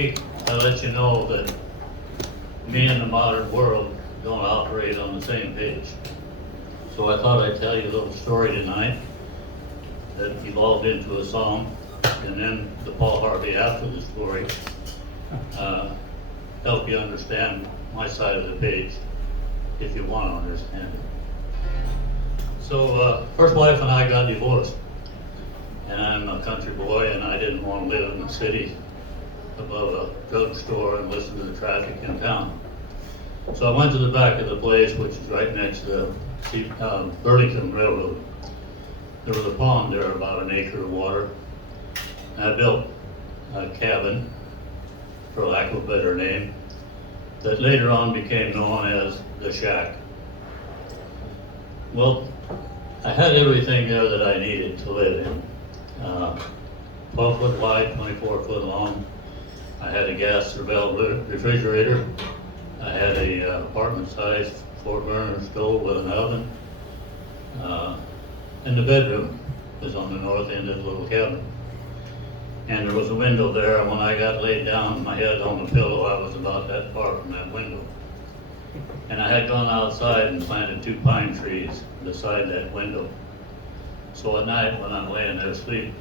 week I let you know that me and the modern world don't operate on the same page. So I thought I'd tell you a little story tonight that evolved into a song, and then the Paul Harvey after the story, help you understand my side of the page, if you want to understand it. So, first wife and I got divorced, and I'm a country boy, and I didn't want to live in the city above a drugstore and listen to the traffic in town. So I went to the back of the place, which is right next to the Burlington Railroad. There was a pond there, about an acre of water. And I built a cabin, for lack of a better name, that later on became known as the shack. Well, I had everything there that I needed to live in. 12 foot wide, 24 foot long. I had a gas Cervelle refrigerator. I had a apartment-sized 4-burner stove with an oven. And the bedroom was on the north end of the little cabin. And there was a window there, and when I got laid down, my head on the pillow, I was about that far from that window. And I had gone outside and planted 2 pine trees beside that window. So at night, when I'm laying there asleep,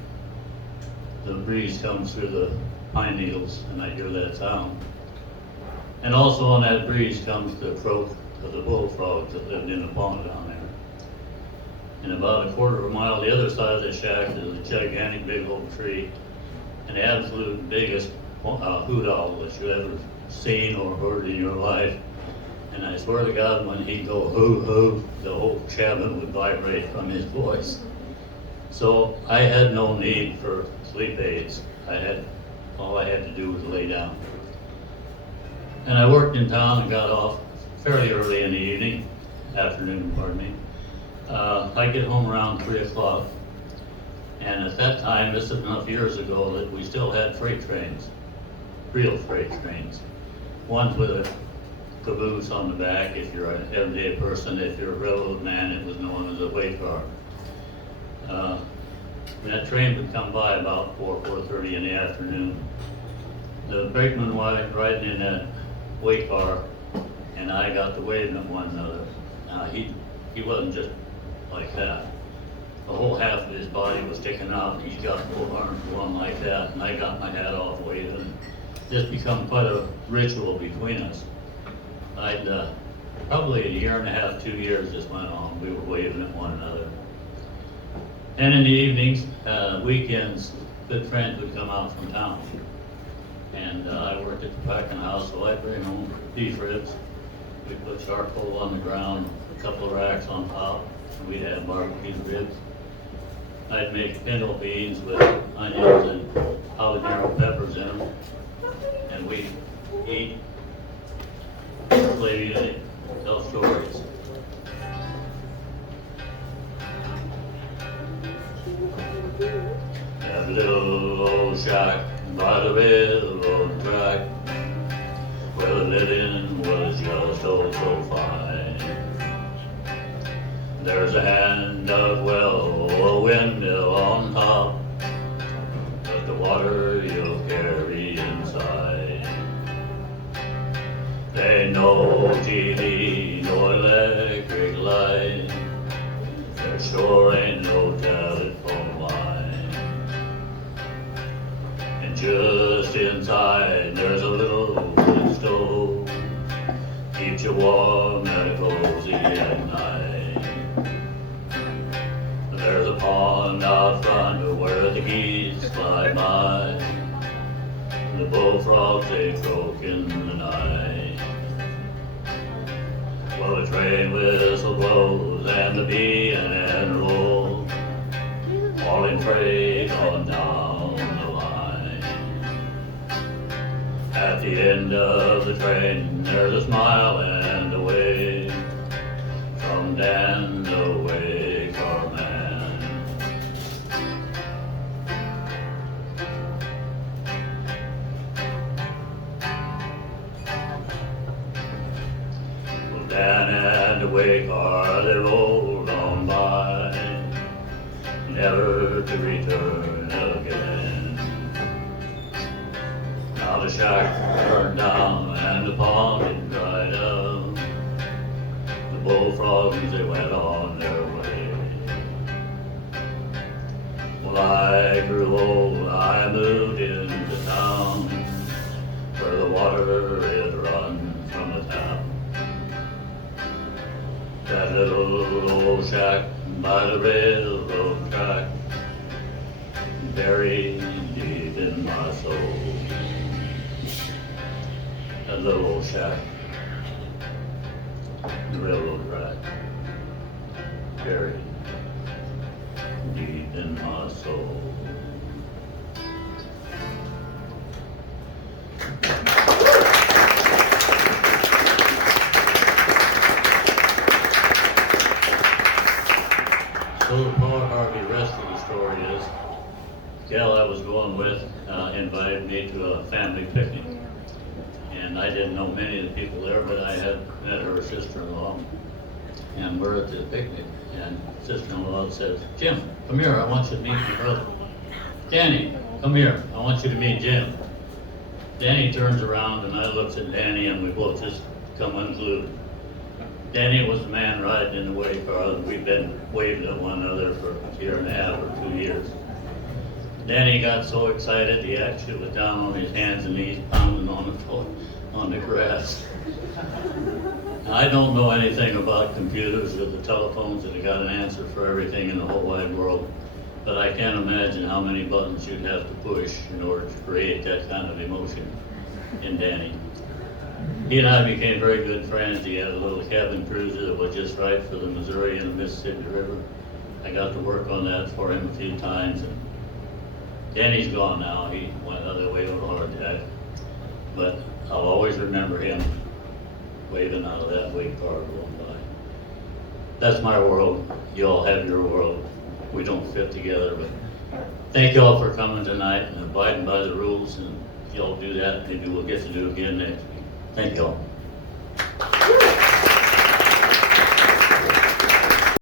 the breeze comes through the pine needles, and I hear that sound. And also on that breeze comes the croak of the bullfrogs that lived in the pond down there. And about a quarter of a mile the other side of the shack is a gigantic big oak tree, and the absolute biggest hoot owl that you ever seen or heard in your life. And I swear to God, when he'd go hoo hoo, the whole cabin would vibrate from his voice. So I had no need for sleep aids. All I had to do was lay down. And I worked in town and got off fairly early in the afternoon, pardon me. I get home around 3 o'clock. And at that time, this is enough years ago, that we still had freight trains, real freight trains. Ones with a caboose on the back if you're an everyday person. If you're a railroad man, it was known as a way car. That train would come by about 4:30 in the afternoon. The brakeman was riding in that way car, and I got to waving at one another. He wasn't just like that. The whole half of his body was sticking out, and he's got both arms going like that, and I got my hat off waving. Just become quite a ritual between us. I'd probably a year and a half, 2 years this went on, we were waving at one another. And in the evenings, weekends, good friends would come out from town. And I worked at the packing house, so I'd bring home beef ribs. We'd put charcoal on the ground, a couple of racks on top, and we'd have barbecue ribs. I'd make pinto beans with onions and habanero peppers in them, and we'd eat, play music, tell stories. That little old shack by the railroad track, where the living was just so fine. There's a hand dug well, a windmill on top, but the water you'll carry inside. There ain't no TV, no electric light, there sure ain't no telephone line. And just inside there's a little wood stove, keeps you warm and cozy at night. There's a pond out front where the geese fly by, the bullfrogs they croak in the night. Well, the train whistle blows and the B&N rolls, hauling freight on down the line. At the end of the train, there's a smile and a wave from Dan the way car man. Well, Dan and the way car, they rolled on by, never to return again. Now Now the shack burned down and the pond it dried up. The bullfrogs they went on their way. When I grew old, I moved into town where the water it runs from the town. That little old shack by the railroad track, buried deep in my soul. That little old shack, the railroad track, buried deep in my soul. So the part the rest of the story is, gal I was going with invited me to a family picnic. And I didn't know many of the people there, but I had met her sister-in-law. And we're at the picnic, and sister-in-law says, Jim, come here, I want you to meet my brother. Danny, come here, I want you to meet Jim. Danny turns around and I looks at Danny and we both just come unglued. Danny was the man riding in the way car. We've been waving at one another for a year and a half or 2 years. Danny got so excited he actually was down on his hands and knees pounding on the floor, on the grass. I don't know anything about computers or the telephones that have got an answer for everything in the whole wide world, but I can't imagine how many buttons you'd have to push in order to create that kind of emotion in Danny. He and I became very good friends. He had a little cabin cruiser that was just right for the Missouri and the Mississippi River. I got to work on that for him a few times. And Danny's gone now. He went the other way with a heart attack. But I'll always remember him waving out of that weight car going by. That's my world. You all have your world. We don't fit together, but thank you all for coming tonight and abiding by the rules. And if y'all do that, maybe we'll get to do it again next week. Thank you all.